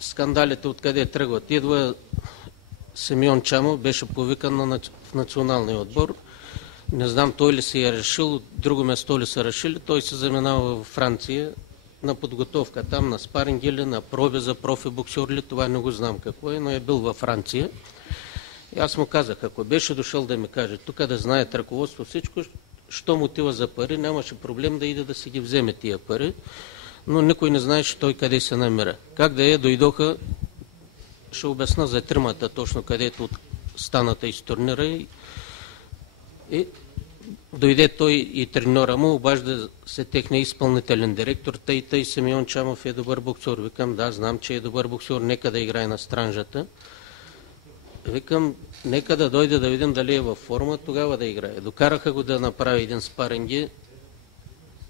скандалите откъде тръгват. Идва Симеон Чамов, беше повикан в националния отбор. Не знам той ли си е решил, друго место ли са решили. Той се заминава във Франция на подготовка. Там на спаринг или на проби за профи боксер ли, това не го знам какво е, но е бил във Франция. И аз му казах, ако беше дошъл да ми каже, тук да знаят ръководство всичко, що мотива за пари, нямаше проблем да иде да си ги вземе тия пари, но никой не знаеше той къде се намира. Как да дойдоха, ще обясна за тримата точно където станата из турнира и дойде той и треньора му, обажда се техния изпълнителен директор, тъй Симеон Чамов е добър боксер. Викам, да, знам, че е добър боксер, нека да играе на странжата. Викам, нека да дойде да видим дали е във форма, тогава да играе. Докараха го да направи един спаринги.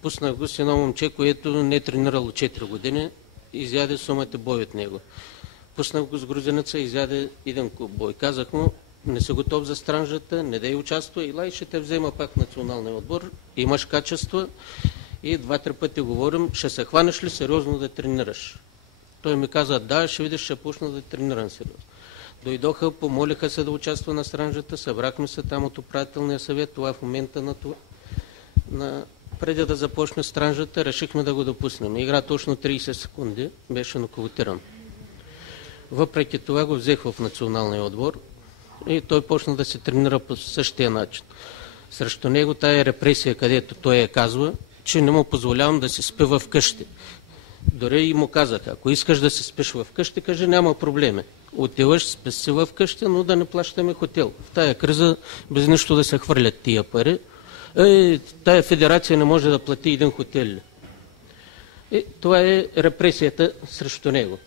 Пуснах го с едно момче, което не е тренирало 4 години, изяде сумата бой от него. Пуснах го с грузинеца, изяде един куп бой. Казах му, не си готов за странжата, не дай участва, и ще те взема пак в националния отбор, имаш качества и 2-3 пъти говорим, ще се хванеш ли сериозно да тренираш? Той ми каза, да, ще видиш, ще почна да тренирам сериозно. Дойдоха, помолиха се да участва на странжата, събрахме се там от управителния съвет, това в момента преди да започне странжата, решихме да го допуснем. Игра точно 30 секунди, беше нокаутиран. Въпреки това го взех в националния отбор и той почна да се тренира по същия начин. Срещу него тая репресия, където той я казва, че не му позволявам да се спи в къщи. Дори и му казах, ако искаш да се спиш в къщи, кажи, няма проблеми. Отиваш, спи си в къщи, но да не плащаме хотел. В тая криза без нищо да се хвърлят тия пари. Тая федерация не може да плати един хотел. И това е репресията срещу него.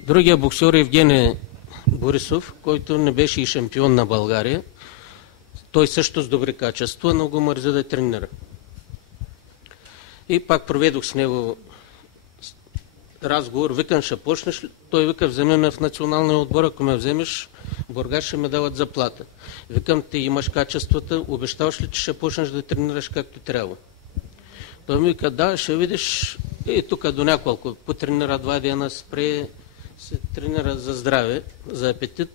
Другия боксер е Евгений Борисов, който не беше и шампион на България. Той също с добри качества, но го мързи да тренира. И пак проведох с него разговор, викам, ще почнеш ли? Той вика, вземи ме в националния отбор, ако ме вземеш, Бургас ще ме дават заплата. Викам, ти имаш качествата, обещаваш ли, че ще почнеш да тренираш както трябва? Той ми вика, да, ще видиш, и тук до няколко, потренира 2 дена, спре, се тренира за здраве, за апетит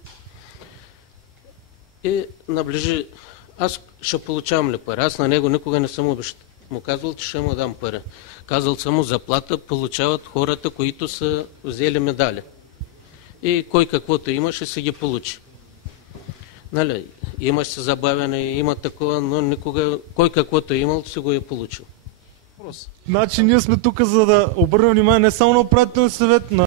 и наближи, аз ще получавам ли пари? Аз на него никога не съм му казвал, че ще му дам пари. Казал съм му, заплата получават хората, които са взели медали. И кой каквото има, ще се ги получи. Нали? Имаш се забавяне, има такова, но никога кой каквото е имал, си го е получил. Значи ние сме тук, за да обърнем внимание не само на управителния съвет, на